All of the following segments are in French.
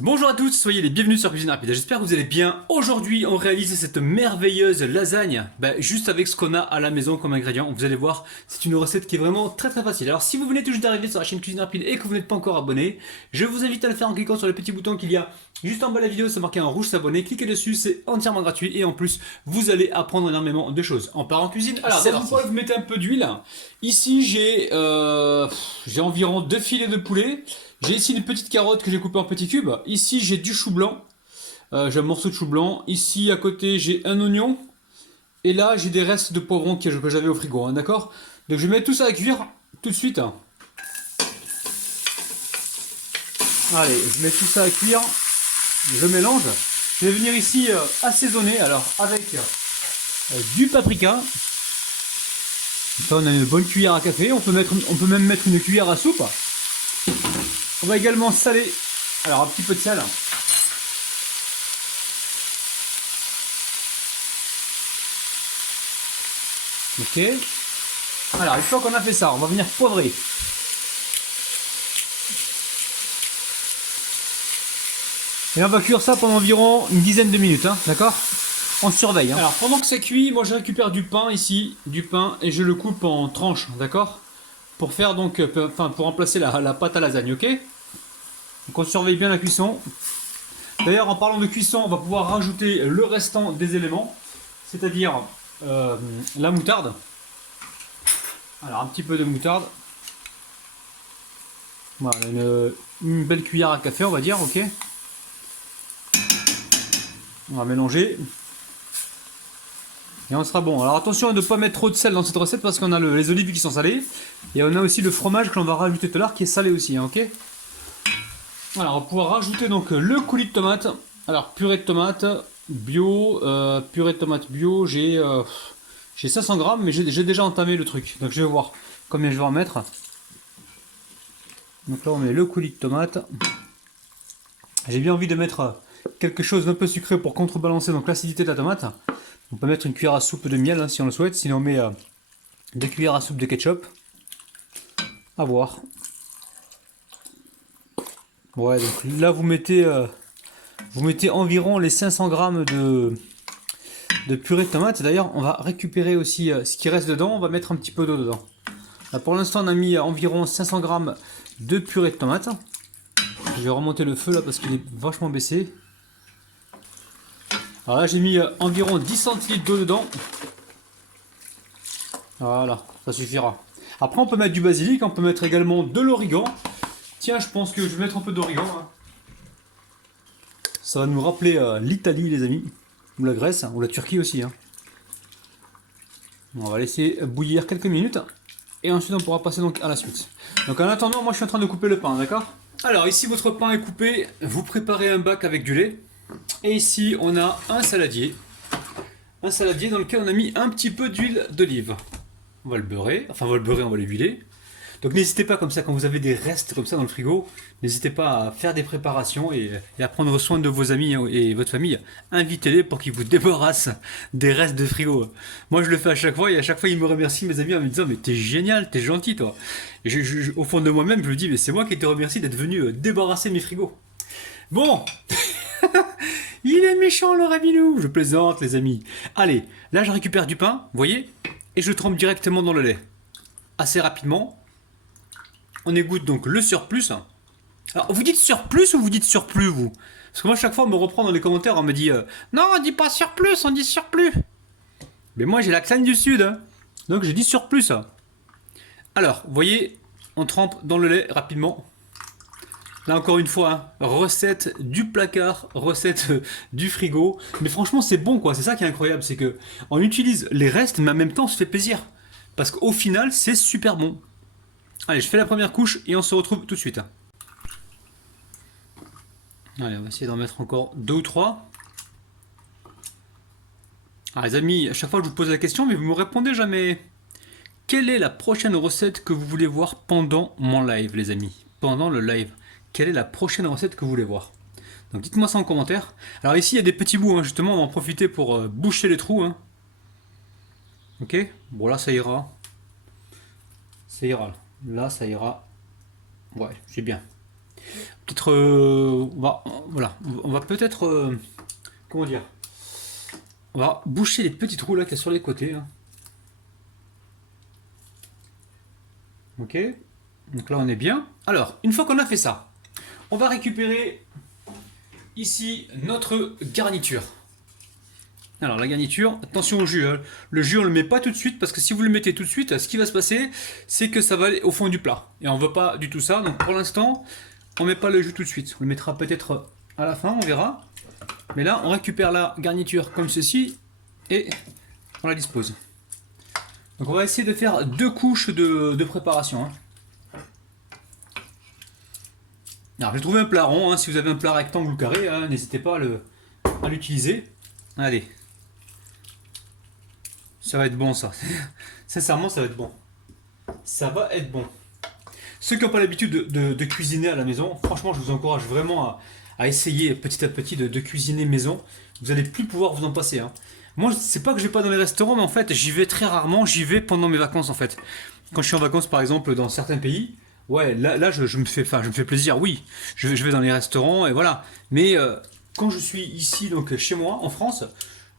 Bonjour à tous, soyez les bienvenus sur Cuisine Rapide, j'espère que vous allez bien. Aujourd'hui on réalise cette merveilleuse lasagne, juste avec ce qu'on a à la maison comme ingrédient. Vous allez voir, c'est une recette qui est vraiment très facile. Alors si vous venez tout juste d'arriver sur la chaîne Cuisine Rapide et que vous n'êtes pas encore abonné, je vous invite à le faire en cliquant sur le petit bouton qu'il y a juste en bas de la vidéo, c'est marqué en rouge s'abonner, cliquez dessus, c'est entièrement gratuit et en plus vous allez apprendre énormément de choses. On part en cuisine, alors dans une poêle vous mettez un peu d'huile. Ici j'ai environ 2 filets de poulet. J'ai ici une petite carotte que j'ai coupée en petits cubes. Ici, j'ai du chou blanc. J'ai un morceau de chou blanc. Ici, à côté, j'ai un oignon. Et là, j'ai des restes de poivrons que j'avais au frigo, hein, d'accord? Donc, je vais mettre tout ça à cuire tout de suite. Allez, je mets tout ça à cuire. Je mélange. Je vais venir ici assaisonner, alors, avec du paprika. Ça, on a une bonne cuillère à café. On peut même mettre une cuillère à soupe. On va également saler, alors un petit peu de sel. Ok. Alors une fois qu'on a fait ça, on va venir poivrer. Et on va cuire ça pendant environ une dizaine de minutes, hein, d'accord? On surveille. Hein. Alors pendant que ça cuit, moi je récupère du pain ici, et je le coupe en tranches, d'accord? Pour faire donc, pour remplacer la pâte à lasagne, ok? Donc on surveille bien la cuisson. D'ailleurs, en parlant de cuisson, on va pouvoir rajouter le restant des éléments, c'est-à-dire la moutarde. Alors un petit peu de moutarde. Voilà, une belle cuillère à café, on va dire, ok. On va mélanger. Et on sera bon. Alors attention à ne pas mettre trop de sel dans cette recette parce qu'on a les olives qui sont salées. Et on a aussi le fromage que l'on va rajouter tout à l'heure qui est salé aussi, hein, ok. Voilà, on va pouvoir rajouter donc le coulis de tomate. Alors purée de tomate bio, j'ai 500 grammes, mais j'ai déjà entamé le truc. Donc je vais voir combien je vais en mettre. Donc là on met le coulis de tomate. J'ai bien envie de mettre quelque chose d'un peu sucré pour contrebalancer donc l'acidité de la tomate. On peut mettre une cuillère à soupe de miel hein, si on le souhaite, sinon on met 2 cuillères à soupe de ketchup. À voir. Ouais, donc là vous mettez environ les 500 grammes de purée de tomate. D'ailleurs, on va récupérer aussi ce qui reste dedans. On va mettre un petit peu d'eau dedans. Là, pour l'instant, on a mis environ 500 grammes de purée de tomate. Je vais remonter le feu là parce qu'il est vachement baissé. Alors là, j'ai mis environ 10 centilitres d'eau dedans. Voilà, ça suffira. Après, on peut mettre du basilic. On peut mettre également de l'origan. Tiens, je pense que je vais mettre un peu d'origan. Hein. Ça va nous rappeler l'Italie, les amis. Ou la Grèce, ou la Turquie aussi. Hein. On va laisser bouillir quelques minutes. Et ensuite, on pourra passer donc à la suite. Donc en attendant, moi je suis en train de couper le pain, d'accord? Alors ici, votre pain est coupé. Vous préparez un bac avec du lait. Et ici, on a un saladier. Un saladier dans lequel on a mis un petit peu d'huile d'olive. On va le beurrer. Enfin, on va le beurrer, on va l'huiler. Donc n'hésitez pas comme ça, quand vous avez des restes comme ça dans le frigo, n'hésitez pas à faire des préparations et à prendre soin de vos amis et votre famille. Invitez-les pour qu'ils vous débarrassent des restes de frigo. Moi je le fais à chaque fois et à chaque fois ils me remercient mes amis en me disant mais t'es génial, t'es gentil toi. Et au fond de moi-même je me dis mais c'est moi qui te remercie d'être venu débarrasser mes frigos. Bon, il est méchant le Rabinou, je plaisante les amis. Allez, là je récupère du pain, vous voyez, et je le trempe directement dans le lait. Assez rapidement. On égoutte donc le surplus. Alors, vous dites surplus ou vous dites surplus, vous? Parce que moi, chaque fois, on me reprend dans les commentaires, on me dit non, on dit pas surplus, on dit surplus. Mais moi, j'ai l'accent du sud, hein. Donc j'ai dit surplus. Alors, vous voyez, on trempe dans le lait rapidement. Là, encore une fois, hein, recette du placard, recette du frigo. Mais franchement, c'est bon, quoi. C'est ça qui est incroyable, c'est que on utilise les restes, mais en même temps, on se fait plaisir. Parce qu'au final, c'est super bon. Allez, je fais la première couche et on se retrouve tout de suite. Allez, on va essayer d'en mettre encore 2 ou 3. Alors les amis, à chaque fois je vous pose la question, mais vous me répondez jamais. Quelle est la prochaine recette que vous voulez voir pendant mon live, les amis? Pendant le live. Quelle est la prochaine recette que vous voulez voir? Donc dites-moi ça en commentaire. Alors ici, il y a des petits bouts, hein, justement, on va en profiter pour boucher les trous. Hein. Ok? Bon, là, ça ira. Ça ira. Là, ça ira. Ouais, c'est bien. peut-être, voilà, on va peut-être, comment dire, on va boucher les petits trous là qu'il y a sur les côtés. Hein. Ok, donc là on est bien. Alors, une fois qu'on a fait ça, on va récupérer ici notre garniture. Alors la garniture, attention au jus. Hein. Le jus on le met pas tout de suite parce que si vous le mettez tout de suite, ce qui va se passer, c'est que ça va aller au fond du plat. Et on veut pas du tout ça. Donc pour l'instant, on met pas le jus tout de suite. On le mettra peut-être à la fin, on verra. Mais là, on récupère la garniture comme ceci et on la dispose. Donc on va essayer de faire 2 couches de préparation. Hein. Alors j'ai trouvé un plat rond. Hein. Si vous avez un plat rectangle ou carré, hein, n'hésitez pas à l'utiliser. Allez. Ça va être bon ça. Sincèrement, ça va être bon. Ça va être bon. Ceux qui n'ont pas l'habitude de cuisiner à la maison, franchement, je vous encourage vraiment à essayer petit à petit de cuisiner maison. Vous n'allez plus pouvoir vous en passer. Hein. Moi, c'est pas que je vais pas dans les restaurants, mais en fait, j'y vais très rarement. J'y vais pendant mes vacances, en fait. Quand je suis en vacances, par exemple, dans certains pays, ouais, là je me fais plaisir. Oui, je vais dans les restaurants et voilà. Mais quand je suis ici, donc chez moi, en France,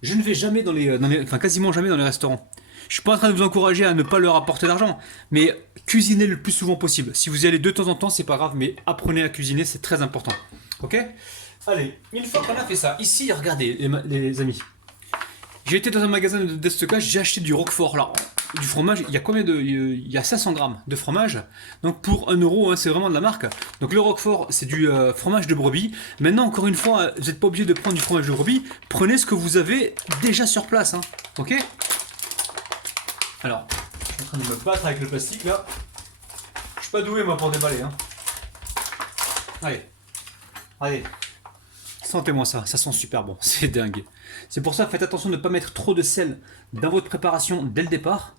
je ne vais jamais enfin quasiment jamais dans les restaurants. Je suis pas en train de vous encourager à ne pas leur apporter d'argent, mais cuisinez le plus souvent possible. Si vous y allez de temps en temps, c'est pas grave, mais apprenez à cuisiner, c'est très important. Ok? Allez, une fois qu'on a fait ça, ici, regardez les amis. J'ai été dans un magasin de stockage, j'ai acheté du Roquefort. Alors, du fromage, il y a combien de. Il y a 500 grammes de fromage. Donc pour 1 euro, hein, c'est vraiment de la marque. Donc le Roquefort, c'est du fromage de brebis. Maintenant, encore une fois, vous n'êtes pas obligé de prendre du fromage de brebis. Prenez ce que vous avez déjà sur place. Hein. Ok? Alors, je suis en train de me battre avec le plastique là. Je suis pas doué moi pour déballer. Hein. Allez. Allez. Sentez-moi ça, ça sent super bon, c'est dingue. C'est pour ça que faites attention de ne pas mettre trop de sel dans votre préparation dès le départ.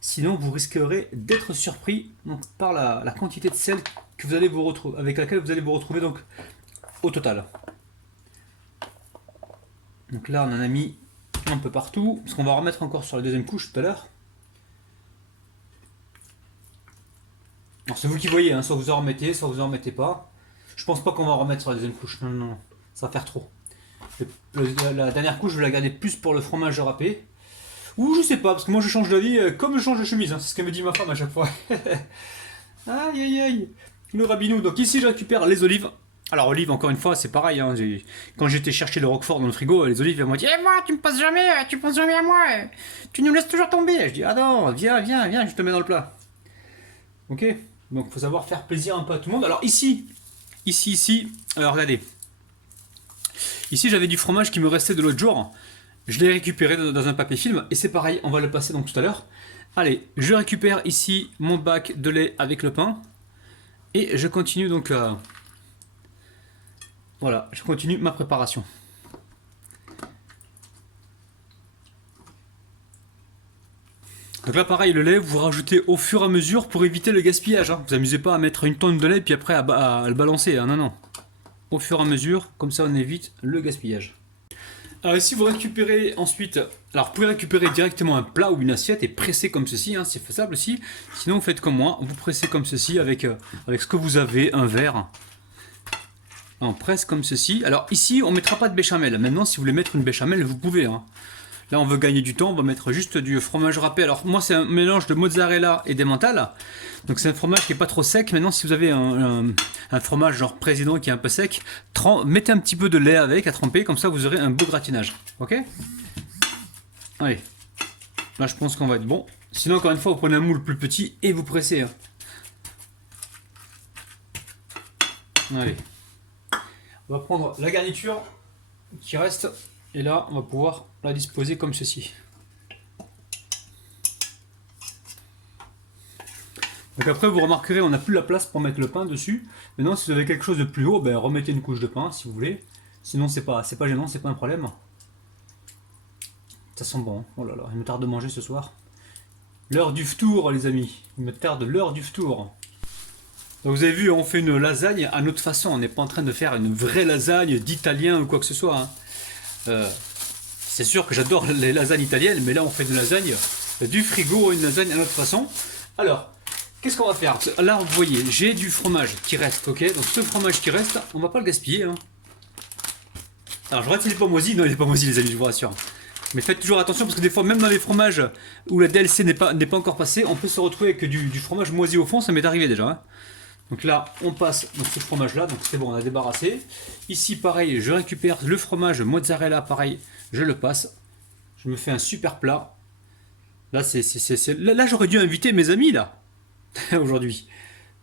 Sinon, vous risquerez d'être surpris donc, par la quantité de sel que vous allez vous retrouver, avec laquelle vous allez vous retrouver donc, au total. Donc là, on en a mis un peu partout, parce qu'on va remettre encore sur la deuxième couche tout à l'heure. Alors c'est vous qui voyez, hein, soit vous en remettez, soit vous en remettez pas. Je pense pas qu'on va en remettre sur la deuxième couche, non, non, non. Ça va faire trop. La dernière couche, je vais la garder plus pour le fromage râpé. Ou je sais pas, parce que moi je change d'avis comme je change de chemise. Hein, c'est ce que me dit ma femme à chaque fois. Aïe aïe aïe. Le rabinou. Donc ici je récupère les olives. Alors olives, encore une fois, c'est pareil. Hein, quand j'étais chercher le Roquefort dans le frigo, les olives, elles m'ont dit « Eh moi, tu me passes jamais, tu penses jamais à moi. Tu nous laisses toujours tomber. » Je dis « Ah non, viens, viens, viens, je te mets dans le plat. » Ok. Donc il faut savoir faire plaisir un peu à tout le monde. Alors ici, alors regardez. Ici, j'avais du fromage qui me restait de l'autre jour. Je l'ai récupéré dans un papier film. Et c'est pareil, on va le passer donc tout à l'heure. Allez, je récupère ici mon bac de lait avec le pain. Et je continue donc... voilà, je continue ma préparation. Donc là, pareil, le lait, vous rajoutez au fur et à mesure pour éviter le gaspillage. Hein. Vous amusez pas à mettre une tonne de lait et puis après à le balancer. Hein. Non, non. Au fur et à mesure, comme ça on évite le gaspillage. Alors ici vous récupérez ensuite, alors vous pouvez récupérer directement un plat ou une assiette et presser comme ceci, hein, c'est faisable aussi. Sinon vous faites comme moi, vous pressez comme ceci avec ce que vous avez, un verre. On presse comme ceci. Alors ici on ne mettra pas de béchamel. Maintenant si vous voulez mettre une béchamel, vous pouvez. Hein. Là on veut gagner du temps, on va mettre juste du fromage râpé. Alors moi c'est un mélange de mozzarella et d'emmental. Donc c'est un fromage qui n'est pas trop sec. Maintenant si vous avez un fromage genre président qui est un peu sec, mettez un petit peu de lait avec à tremper, comme ça vous aurez un beau gratinage. Ok? Allez. Là je pense qu'on va être bon. Sinon encore une fois vous prenez un moule plus petit et vous pressez. Hein. Allez. On va prendre la garniture qui reste. Et là, on va pouvoir la disposer comme ceci. Donc après, vous remarquerez, on n'a plus la place pour mettre le pain dessus. Maintenant, si vous avez quelque chose de plus haut, ben, remettez une couche de pain si vous voulez. Sinon, c'est pas gênant, c'est pas un problème. Ça sent bon. Hein. Oh là là, il me tarde de manger ce soir. L'heure du ftour, les amis. Il me tarde l'heure du ftour. Donc vous avez vu, on fait une lasagne à notre façon. On n'est pas en train de faire une vraie lasagne d'italien ou quoi que ce soit. Hein. C'est sûr que j'adore les lasagnes italiennes, mais là on fait une lasagne du frigo, une lasagne à notre façon. Alors, qu'est-ce qu'on va faire? Là, vous voyez, j'ai du fromage qui reste, ok? Donc ce fromage qui reste, on va pas le gaspiller. Hein. Alors je regarde s'il est pas moisi. Non, il est pas moisi, les amis, je vous rassure. Mais faites toujours attention parce que des fois, même dans les fromages où la DLC n'est pas encore passée, on peut se retrouver avec du fromage moisi au fond, ça m'est arrivé déjà. Hein. Donc là, on passe donc, ce fromage là, donc c'est bon, on a débarrassé. Ici, pareil, je récupère le fromage mozzarella, pareil, je le passe. Je me fais un super plat. Là, là j'aurais dû inviter mes amis là, aujourd'hui.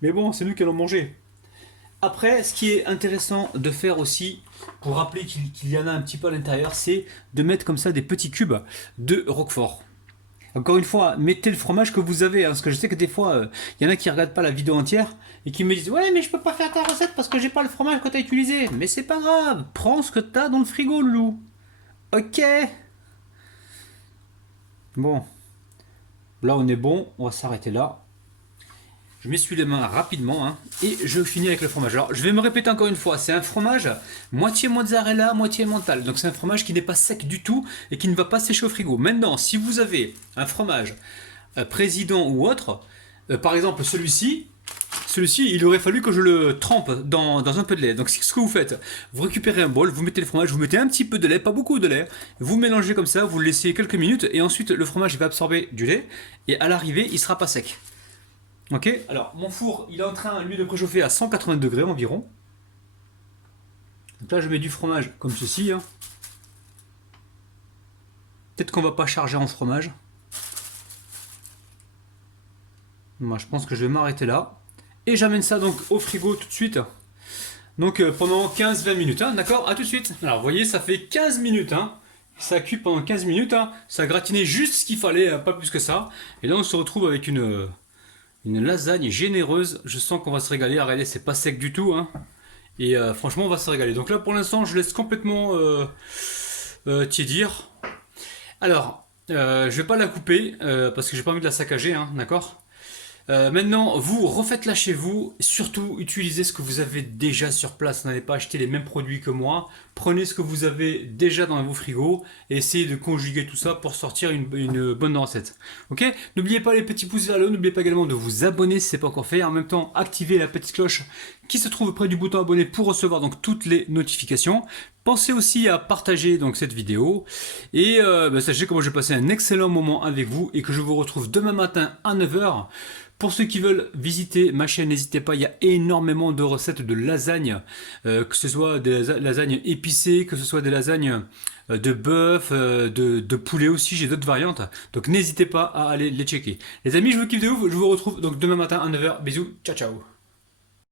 Mais bon, c'est nous qui allons manger. Après, ce qui est intéressant de faire aussi, pour rappeler qu'il y en a un petit peu à l'intérieur, c'est de mettre comme ça des petits cubes de roquefort. Encore une fois, mettez le fromage que vous avez, hein, parce que je sais que des fois, il y en a qui regardent pas la vidéo entière et qui me disent ouais mais je peux pas faire ta recette parce que j'ai pas le fromage que tu as utilisé. Mais c'est pas grave, prends ce que tu as dans le frigo, loulou. Ok. Bon, là on est bon, on va s'arrêter là. Je m'essuie les mains rapidement hein, et je finis avec le fromage. Alors je vais me répéter encore une fois, c'est un fromage moitié mozzarella, moitié mental. Donc c'est un fromage qui n'est pas sec du tout et qui ne va pas sécher au frigo. Maintenant, si vous avez un fromage président ou autre, par exemple celui-ci, il aurait fallu que je le trempe dans un peu de lait. Donc ce que vous faites, vous récupérez un bol, vous mettez le fromage, vous mettez un petit peu de lait, pas beaucoup de lait, vous mélangez comme ça, vous le laissez quelques minutes et ensuite le fromage va absorber du lait et à l'arrivée il sera pas sec. Ok, alors mon four il est en train lui de préchauffer à 180 degrés environ. Donc là je mets du fromage comme ceci. Hein. Peut-être qu'on va pas charger en fromage. Moi je pense que je vais m'arrêter là. Et j'amène ça donc au frigo tout de suite. Donc pendant 15-20 minutes, hein, d'accord? A tout de suite. Alors vous voyez ça fait 15 minutes. Hein. Ça cuit pendant 15 minutes. Hein. Ça a gratiné juste ce qu'il fallait, pas plus que ça. Et là on se retrouve avec une lasagne généreuse, je sens qu'on va se régaler. Regardez, c'est pas sec du tout. Hein. Et franchement, on va se régaler. Donc là, pour l'instant, je laisse complètement tiédir. Alors, je vais pas la couper parce que j'ai pas envie de la saccager, hein, d'accord? Maintenant, vous refaites-la chez vous. Surtout, utilisez ce que vous avez déjà sur place. N'allez pas acheter les mêmes produits que moi. Prenez ce que vous avez déjà dans vos frigos et essayez de conjuguer tout ça pour sortir une bonne recette. Ok? N'oubliez pas les petits pouces vers le haut. N'oubliez pas également de vous abonner si ce n'est pas encore fait. En même temps, activez la petite cloche qui se trouve près du bouton abonner pour recevoir donc toutes les notifications. Pensez aussi à partager donc cette vidéo et sachez que moi j'ai passé un excellent moment avec vous et que je vous retrouve demain matin à 9 h. Pour ceux qui veulent visiter ma chaîne, n'hésitez pas, il y a énormément de recettes de lasagnes, que ce soit des lasagnes épicées, que ce soit des lasagnes de bœuf, de poulet aussi, j'ai d'autres variantes. Donc n'hésitez pas à aller les checker. Les amis, je vous kiffe de ouf, je vous retrouve donc demain matin à 9 h. Bisous, ciao ciao.